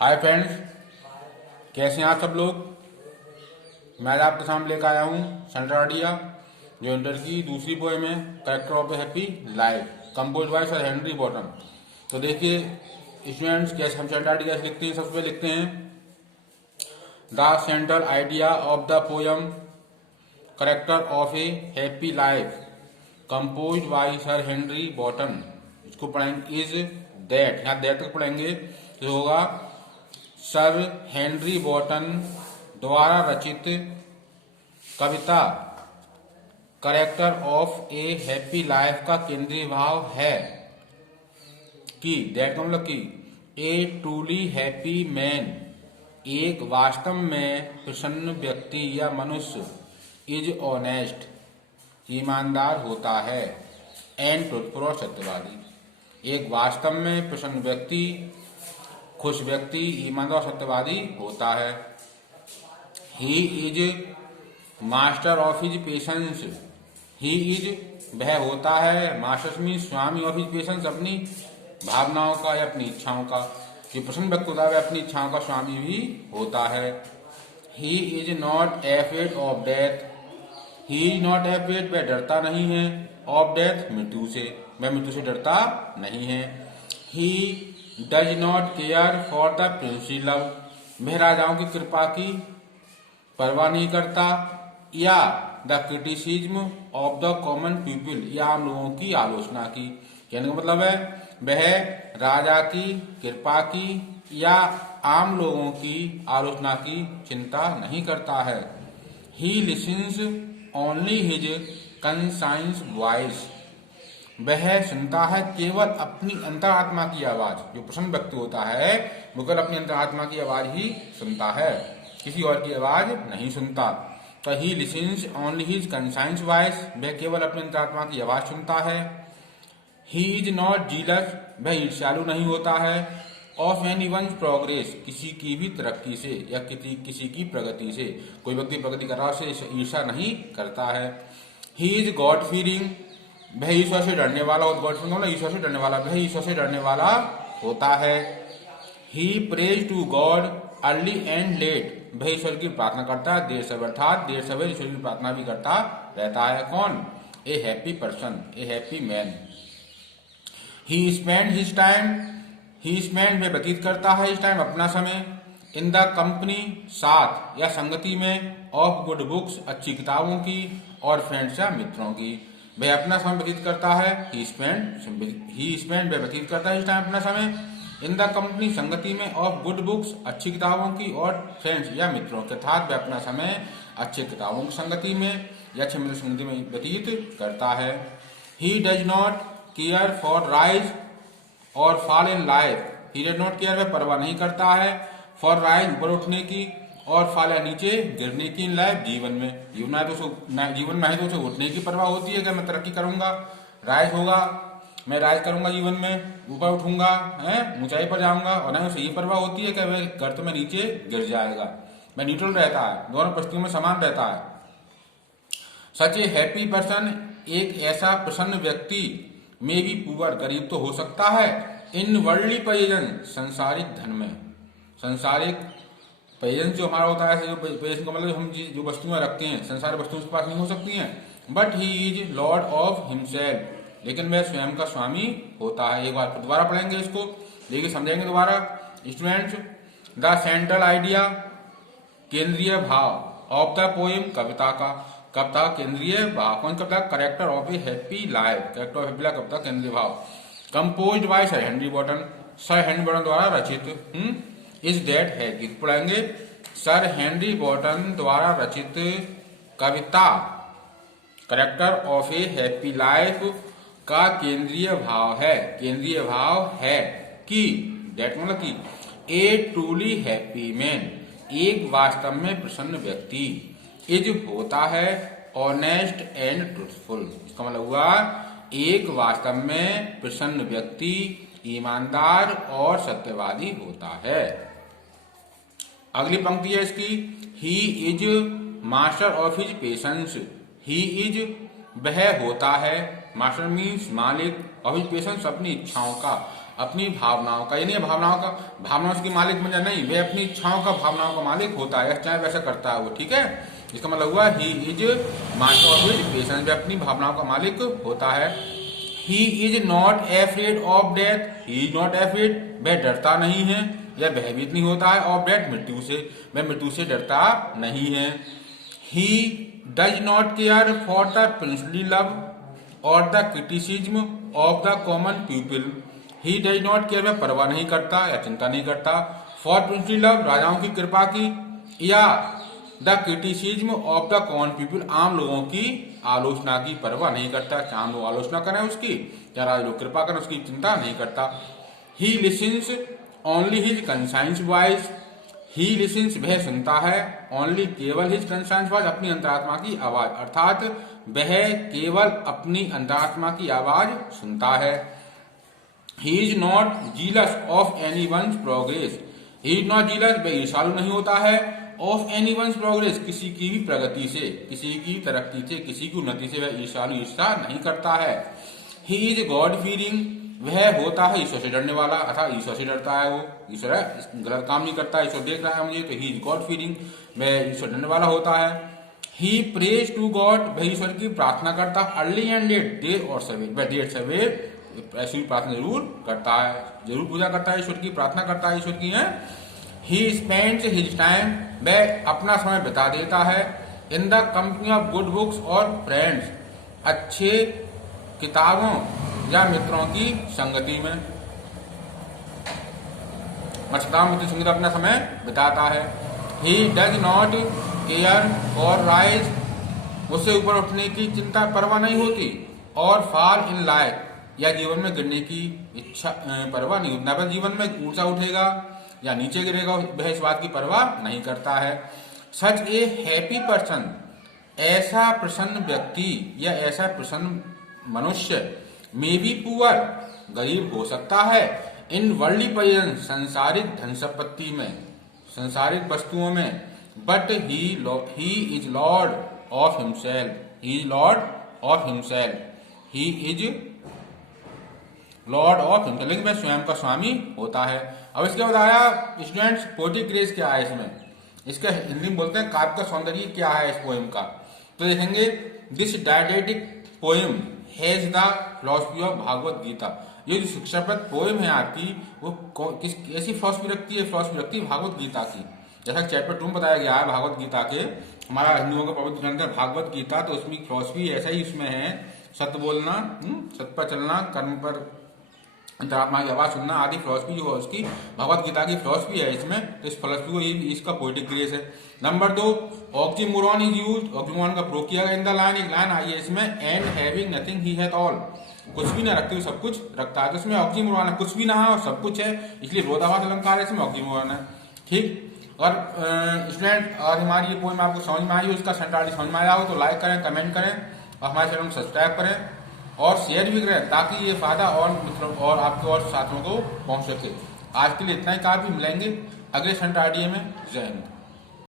Hi friends, कैसे हैं आप सब लोग। मैं आज आपके सामने लेकर आया हूँ संडाडिया जो इंटर की दूसरी पोएम है character of a happy life compose bye sir Henry bottom. तो देखिए स्टूडेंट्स कैसे हम संडाडिया लिखते हैं। सबसे पहले लिखते हैं the central idea of the poem character of a happy life compose bye sir Henry bottom. इसको पढ़ेंगे इज दैट, यहाँ दैट तक पढ़ेंगे तो होगा सर हेनरी बॉटन द्वारा रचित कविता character of a happy life का केंद्रीय भाव है कि दैट का मतलब कि ए ट्रूली हैप्पी मैन एक वास्तव में प्रसन्न व्यक्ति या मनुष्य इज ऑनेस्ट ईमानदार होता है एंड ट्रूथफुल और सत्यवादी। एक वास्तव में प्रसन्न व्यक्ति खुश व्यक्ति ईमानदार और सत्यवादी होता है। He is master of his patience, he is वह होता है master mean Swami of his patience अपनी भावनाओं का या अपनी इच्छाओं का। जो प्रसन्न व्यक्ति होता है वह अपनी इच्छाओं का स्वामी भी होता है। He is not afraid of death, he is not afraid वह डरता नहीं है ऑफ डेथ मृत्यु से, वह मृत्यु से डरता नहीं है। He does not care for the principal love वह राजाओं की कृपा की परवाह नहीं करता या the criticism of the common people या आम लोगों की आलोचना की। कहने का मतलब है वह राजा की कृपा की या आम लोगों की आलोचना की चिंता नहीं करता है। ही lessons only his conscience voice वह सुनता है केवल अपनी अंतरात्मा की आवाज। जो प्रसन्न व्यक्ति होता है वो केवल अपनी अंतरात्मा की आवाज ही सुनता है, किसी और की आवाज नहीं सुनता। तो ही lessons only his conscience voice वह केवल अपनी अंतरात्मा की आवाज सुनता है। ही इज नॉट जीलस वह ईर्ष्यालु नहीं होता है ऑफ एनीवन्स प्रोग्रेस किसी की भी तरक्की से या किसी की प्रगति से। कोई व्यक्ति प्रगति कर रहा है उसे ईर्ष्या नहीं करता है। ही इज गॉड फीयरिंग वह ईश्वर से डरने वाला गॉड फीयरिंग मतलब ईश्वर से डरने वाला, वह ईश्वर से डरने वाला होता है। He praise to God early and late वह ईश्वर की प्रार्थना करता है देर सवेर, अर्थात देर सवेर ईश्वर की प्रार्थना भी करता रहता है। कौन? ए हैप्पी पर्सन, ए हैप्पी मैन। ही स्पेंड हिज टाइम, ही स्पेंड वह व्यतीत करता है इस टाइम अपना समय इन द कंपनी साथ या संगति में ऑफ गुड बुक्स अच्छी किताबों की और फ्रेंड्स या मित्रों की। वह अपना समय व्यतीत करता है ही स्पेंड वह व्यतीत करता है इस टाइम अपना समय इन द कंपनी संगति में ऑफ गुड बुक्स अच्छी किताबों की और फ्रेंड्स या मित्रों के साथ वह अपना समय अच्छी किताबों की संगति में या अच्छे मित्र संगति में व्यतीत करता है। He does not care for rise और fall in life, he does not care वह परवाह नहीं करता है फॉर राइज ऊपर उठने की और फॉल या नीचे गिरने की इन लाइफ जीवन में। जीवन में है तो उसे उठने की परवाह होती है कि मैं तरक्की करूंगा, राइज होगा, मैं राइज करूंगा जीवन में, ऊपर उठूंगा, ऊंचाई पर जाऊंगा। और नहीं उसे ये परवाह होती है कि वह गर्त में नीचे गिर जाएगा। मैं न्यूट्रल रहता है, दोनों परिस्थितियों में समान रहता है। सच ए हैप्पी पर्सन एक ऐसा प्रसन्न व्यक्ति में भी पुअर गरीब तो हो सकता है इन वर्ल्डली परिजन संसारिक धन में। संसारिक परिजन जो हमारा होता है, जो परिजन का मतलब हम जो वस्तुएं रखते हैं संसार वस्तुओं के पास नहीं हो सकती हैं। But he is Lord of himself लेकिन वह स्वयं का स्वामी होता है। एक बार दोबारा पढ़ेंगे इसको, देखिए समझेंगे दोबारा स्टूडेंट्स। द सेंट्रल आइडिया केंद्रीय भाव ऑफ द पोएम कविता केंद्रीय भाव। कौन कविता? Character of a happy life, character of happy life कविता केंद्रीय भाव composed by sir Henry Wotton, sir Henry Wotton द्वारा रचित। इज दैट है गीत पढ़ेंगे सर हेनरी बॉटन द्वारा रचित कविता character of a happy life का केंद्रीय भाव है, केंद्रीय भाव है कि दैट मतलब कि ए ट्रूली हैप्पी मैन एक वास्तव में प्रसन्न व्यक्ति इज होता है ऑनेस्ट एंड ट्रूथफुल। इसका मतलब हुआ एक वास्तव में प्रसन्न व्यक्ति ईमानदार और सत्यवादी होता है। अगली पंक्ति है इसकी, he is master of his patience, he is वह होता है मास्टर मीन्स मालिक ऑफ हिज पेशेंस अपनी इच्छाओं का, अपनी भावनाओं का, यानी भावनाओं उसकी मालिक बन जाए, नहीं, वह अपनी इच्छाओं का, भावनाओं का मालिक होता है, चाहे वैसा करता है वो, ठीक है। इसका मतलब हुआ he is master of his patience, वह अपनी भावनाओं का मालिक होता है। He is not afraid of death, he is not afraid, वह डरता नहीं है या भयभीत नहीं होता है, ऑफ डेथ, मृत्यु से, वह मृत्यु से डरता नहीं है। He does not care for the princely love और the criticism of the common people, he does not care, वह परवाह नहीं करता या चिंता नहीं करता, फॉर प्रिंसली लव, राजाओं की कृपा की, या the criticism of the common people, आम लोगों की आलोचना की परवाह नहीं करता, चाहे आम लोग आलोचना करें उसकी या राजा लोग कृपा करें उसकी चिंता नहीं करता। ही lessons only his conscience voice, ही लिसन्स, वह सुनता है, ओनली, केवल, हिज कंसाइंस वॉइस, अपनी अंतरात्मा की आवाज, अर्थात वह केवल अपनी अंतरात्मा की आवाज सुनता है। He is not jealous of any one's progress, he is not jealous, वह ईर्ष्यालु नहीं होता है, ऑफ एनी वंस प्रोग्रेस, किसी की भी प्रगति से, किसी की तरक्की से, किसी की उन्नति से वह ईर्ष्या नहीं करता है। ही इज गॉड फीयरिंग, वह होता है ईश्वर से डरने वाला, अर्थात ईश्वर से डरता है वो, ईश्वर गलत काम नहीं करता, ईश्वर देख रहा है मुझे, तो ही इज गॉड फीयरिंग, वह ईश्वर डरने वाला होता है। ही प्रेज टू गॉड, वह ईश्वर की प्रार्थना करता है, अर्ली एंड लेट, देर और सवेर, वह देर सवेर ऐसी प्रार्थना जरूर करता है, जरूर पूजा करता है, ईश्वर की प्रार्थना करता है, ईश्वर की है। ही स्पेंड्स हिज टाइम, वह अपना समय बिता देता है, in the company of good books और फ्रेंड्स, अच्छे किताबों या मित्रों की संगति में, किताबों की संगति अपना समय बिताता है। He does not care for rise, उससे ऊपर उठने की चिंता परवाह नहीं होती, और फॉल इन लाइफ, या जीवन में गिरने की इच्छा परवाह नहीं होती, न जीवन में ऊंचा उठेगा या नीचे गिरेगा, वह इस बात की परवाह नहीं करता है। सच ए हैप्पी पर्सन, ऐसा प्रसन्न व्यक्ति या ऐसा प्रसन्न मनुष्य, मे बी पुअर, गरीब हो सकता है, इन वर्ल्डली पोजेशन, संसारिक धन संपत्ति में, संसारिक वस्तुओं में, but he is Lord of himself, he is Lord of himself, he is Lord of himself, लेकिन वह स्वयं का स्वामी होता है। अब इसके बाद आया स्टूडेंट्स पोएटिक ग्रेस क्या है इसमें, इसका हिंदी में बोलते हैं काव्य का सौंदर्य क्या है इस पोएम का। तो देखेंगे this didactic poem has the philosophy of Bhagavad Gita, ये जो शिक्षाप्रद पोएम है आपकी वो किस ऐसी फिलॉसफी रखती है, फिलॉसफी रखती है भागवत गीता की। जैसा चैप्टर 2 में बताया गया है भागवत गीता के, हमारा हिंदुओं का पवित्र ग्रंथ है भागवत गीता, तो उसमें फिलॉसफी ऐसा ही उसमें है, सत्य बोलना, सत्य पर चलना, कर्म पर अंतरात्मा की आवाज सुनना आदि फिलॉसफी जो है उसकी भगवत गीता की फिलॉसफी है इसमें, तो इस फिलॉसफी को इसका पोएटिक ग्रेस है। Number 2 oxymoron is used, oxymoron का प्रयोग किया गया इन द लाइन, एक लाइन आई है इसमें, and having nothing he hath all, कुछ भी ना रखते हुए सब कुछ रखता है, तो इसमें ऑक्सीमोरॉन है, कुछ भी ना है और सब कुछ है, इसलिए विरोधाभास अलंकार है, इसमें ऑक्सीमोरॉन है। ठीक, और स्टूडेंट और हमारी ये पोएम आपको समझ में आई हो, इसका सेंट्रलिटी समझ में आया हो तो लाइक करें, कमेंट करें और हमारे चैनल को सब्सक्राइब करें और शेयर भी करें, ताकि ये फायदा और मित्रों और आपके और साथियों को पहुंच सके। आज के लिए इतना ही, काफी, मिलेंगे अगले सेंट्रलिटी में। जय हिंद।